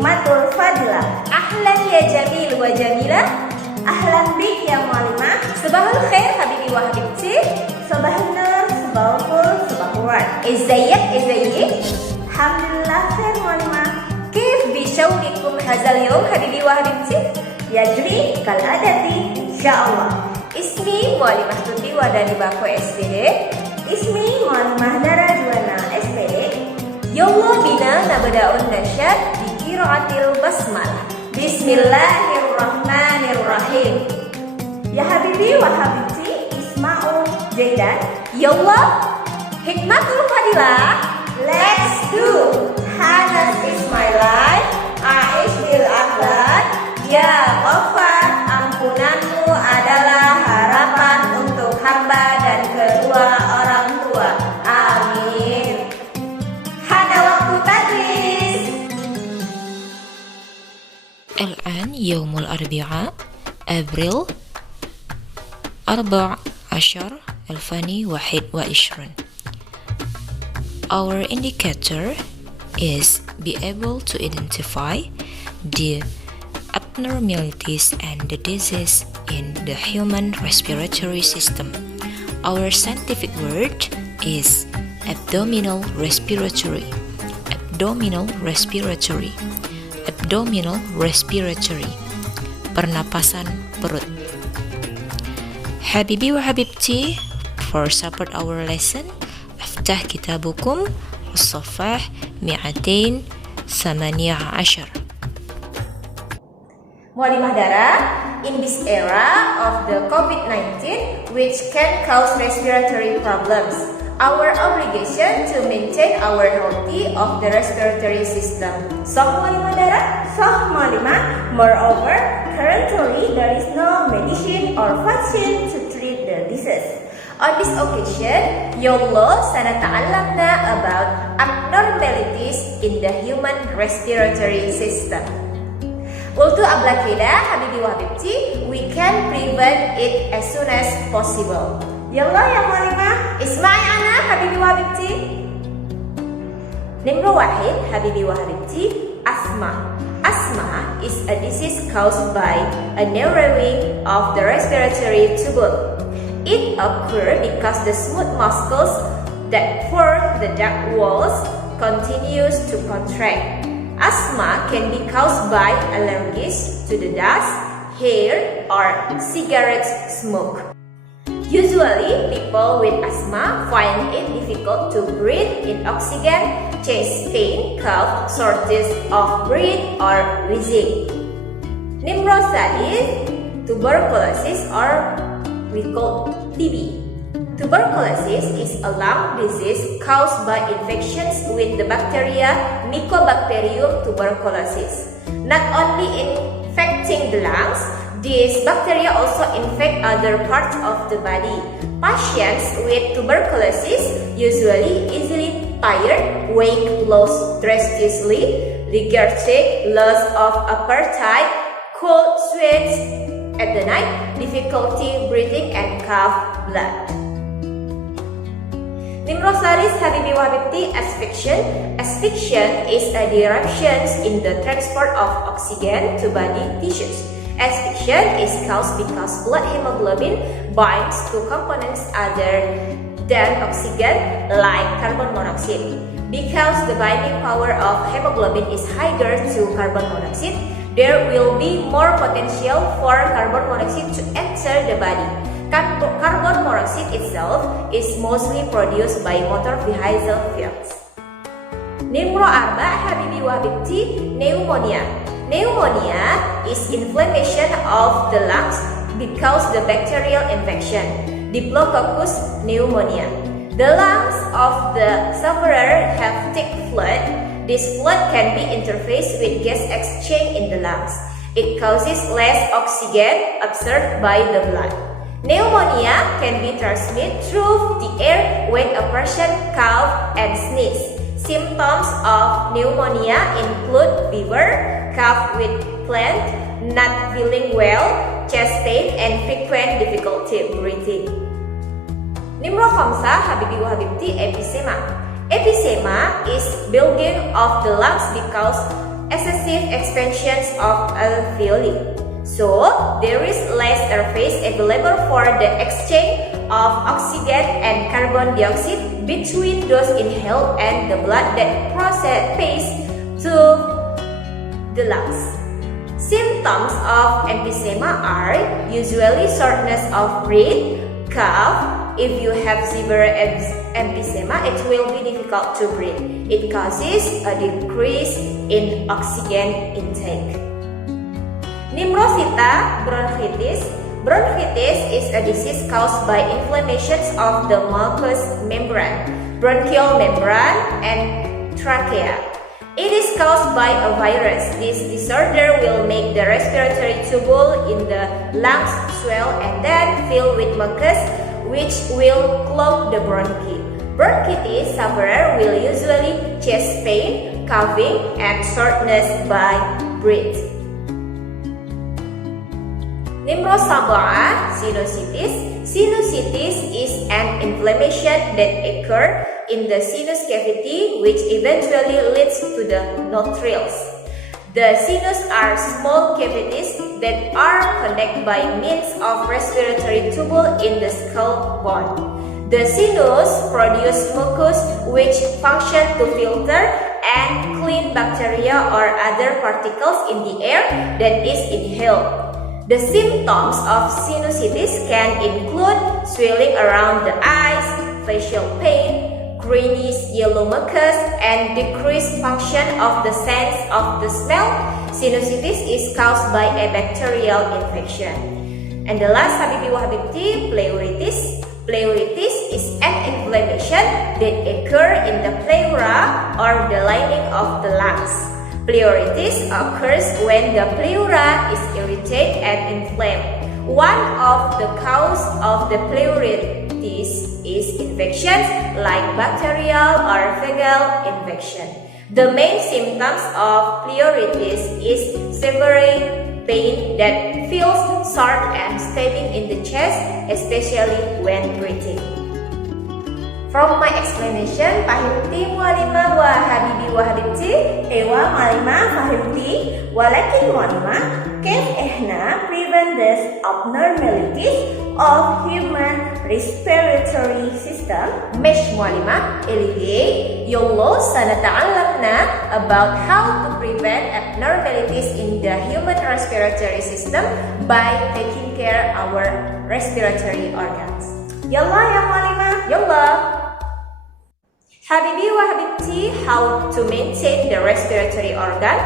nikmatul fadilah. Ahlan ya jamil wa jamilah. Ahlan bik ya mu'allimah. Sabahul khair habibi wa habibti. Sabahul nur, sabahul ful, sabahul wan. Izzayak, izzayik. Alhamdulillah khair mu'allimah. Kif bishawlikum hazal yawm habibi wa habibti. Yajri kal adati insyaallah. Ismi mu'allimah Tuti Wadani Bako SPD. Ismi mu'allimah Dara Juwana SPD. Yallah bina nabda'un nasyad bi qiraatil basmalah. Bismillahirrahmanirrahim. Ya habibi wa habibti isma'u jaidan. Yallah hikmatul fadilah. Let's do. Hanas is my life. Aish bil akhlak. Ya Ghaffar, ampunanmu adalah harapan untuk hamba dan kedua orang tua. Amin. Hana waktu tadris. الآن يوم الأربعاء أبريل 14 2021. Our indicator is be able to identify the abnormalities and the disease in the human respiratory system. Our scientific word is abdominal respiratory. Abdominal respiratory. Abdominal respiratory. Pernapasan perut. Habibi wa habibti, for support our lesson, aftah kitabukum as-safah 218. Mu'allimah Dara, in this era of the COVID-19 which can cause respiratory problems, our obligation to maintain our healthy of the respiratory system. Sah Mu'allimah Dara? Sah Mu'allimah. Moreover, currently there is no medicine or vaccine to treat the disease. On this occasion, yallah sanata'allamna about abnormalities in the human respiratory system. Ultu ablakida habibi wa habibti, we can prevent it as soon as possible. Yallah ya mu'allimah, isma'i ana habibi wa habibti. Nimro wahid habibi wa habibti, asma. Asthma is a disease caused by a narrowing of the respiratory tubule. It occurs because the smooth muscles that form the duct walls continues to contract. Asthma can be caused by allergies to the dust, hair, or cigarette smoke. Usually, people with asthma find it difficult to breathe in oxygen, chest pain, cough, shortness of breath, or wheezing. Nimro sadis, tuberculosis, or we call TB. Tuberculosis is a lung disease caused by infections with the bacteria Mycobacterium tuberculosis. Not only infecting the lungs, these bacteria also infect other parts of the body. Patients with tuberculosis usually easily tired, weight loss drastically, lethargic, loss of appetite, cold sweats at the night, difficulty breathing, and cough blood. Nimrosalis habibi wa habibti, asphyxiation. Asphyxiation is a disruption in the transport of oxygen to body tissues. Asphyxiation is caused because blood hemoglobin binds to components other than oxygen, like carbon monoxide. Because the binding power of hemoglobin is higher to carbon monoxide, there will be more potential for carbon monoxide to enter the body. Carbon monoxide itself is mostly produced by motor vehicle fuels. Nimro arba habibi wa habibti, pneumonia. Pneumonia is inflammation of the lungs because the bacterial infection, Diplococcus pneumonia. The lungs of the sufferer have thick fluid. This fluid can be interfaced with gas exchange in the lungs. It causes less oxygen absorbed by the blood. Pneumonia can be transmitted through the air when a person coughs and sneezes. Symptoms of pneumonia include fever, cough with phlegm, not feeling well, chest pain, and frequent difficulty breathing. Nimro khamsa habibi wa habibti, emphysema. Emphysema is bulging of the lungs because excessive expansions of alveoli. So, there is less surface available for the exchange of oxygen and carbon dioxide between those inhaled and the blood that passes to the lungs. Symptoms of emphysema are usually shortness of breath, cough. If you have severe emphysema, it will be difficult to breathe. It causes a decrease in oxygen intake. Pneumocita bronchitis. Bronchitis is a disease caused by inflammations of the mucous membrane, bronchial membrane, and trachea. It is caused by a virus. This disorder will make the respiratory tubule in the lungs swell and then fill with mucus, which will clog the bronchi. Bronchitis sufferer will usually chest pain, coughing, and shortness by breath. Pneumocystis sinusitis. Sinusitis is an inflammation that occurs in the sinus cavity, which eventually leads to the nostrils. The sinus are small cavities that are connected by means of respiratory tubule in the skull bone. The sinus produce mucus which function to filter and clean bacteria or other particles in the air that is inhaled. The symptoms of sinusitis can include swelling around the eyes, facial pain, greenish yellow mucus, and decreased function of the sense of the smell. Sinusitis is caused by a bacterial infection. And the last, Habibi wa Habibti, pleuritis. Pleuritis is an inflammation that occurs in the pleura or the lining of the lungs. Pleuritis occurs when the pleura is irritated and inflamed. One of the causes of the pleuritis is infections like bacterial or fungal infection. The main symptoms of pleuritis is severe pain that feels sharp and stabbing in the chest, especially when breathing. From my explanation, fahimti mu'alimah wa habibi wa habibti? Ewa mu'alimah fahimti, walakin mu'alimah, كيف إحنا prevent this abnormalities of human respiratory system? مش معلمة اللي يلا سنتعلمنا about how to prevent abnormalities in the human respiratory system by taking care our respiratory organs. Yalla ya mu'alimah. Yalla. Habibi wa habibti, how to maintain the respiratory organ?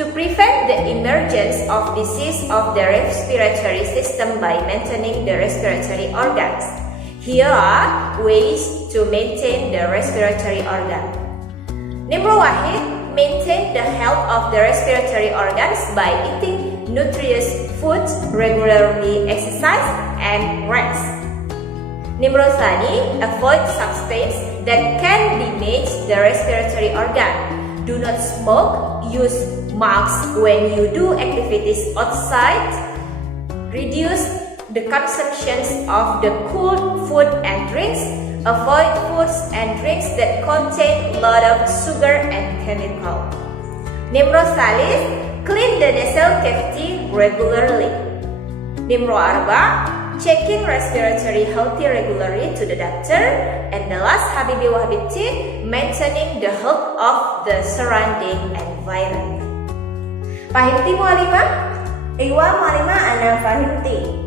To prevent the emergence of disease of the respiratory system by maintaining the respiratory organs. Here are ways to maintain the respiratory organ. Number 1, maintain the health of the respiratory organs by eating nutritious food, regularly exercise, and rest. Number 2, avoid substances that can damage the respiratory organ. Do not smoke, use masks when you do activities outside, reduce the consumption of the cold food and drinks, avoid foods and drinks that contain a lot of sugar and chemical. Number 3, clean the nasal cavity regularly. Number 4, checking respiratory healthy regularly to the doctor. And the last, Habibi wa Habibti, maintaining the health of the surrounding environment. Fahimti mu'alimah? Ewa mu'alimah ana fahimti.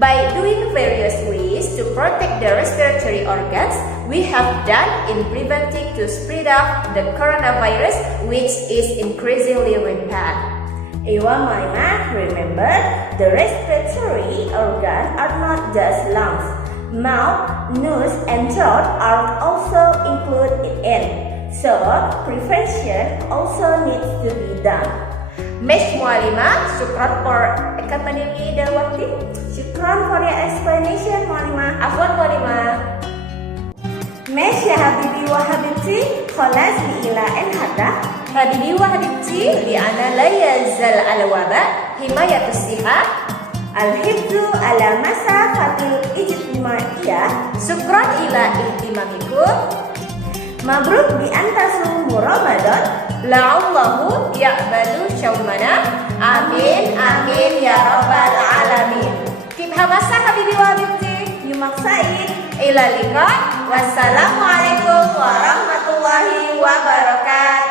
By doing various ways to protect the respiratory organs, we have done in preventing the spread of the coronavirus, which is increasingly rampant. Ewa mu'alimah, remember, the respiratory organs are not just lungs. Mouth, nose, and throat are also included in. So, prevention also needs to be done. Mesh mu'alimah, syukran for accompanying the wakti. Shukran for your explanation, mu'alimah. Afwan mu'alimah. Mesh ya habibi wa habibti, khalas ila hada. Habibi wa habibti, li'ana la yazal al-waba, himayatus siha. Al-hibdu ala masafatil ijtima'iyah. Syukran ila ihtimamikum. Mabruk bi antasum Ramadan. la'allahu ya'balu syawmana. Amin, amin ya rabbal alamin. Keep hamasan habibi wa habibti. Yumaksain. Ila liqa. Wassalamualaikum warahmatullahi wabarakatuh.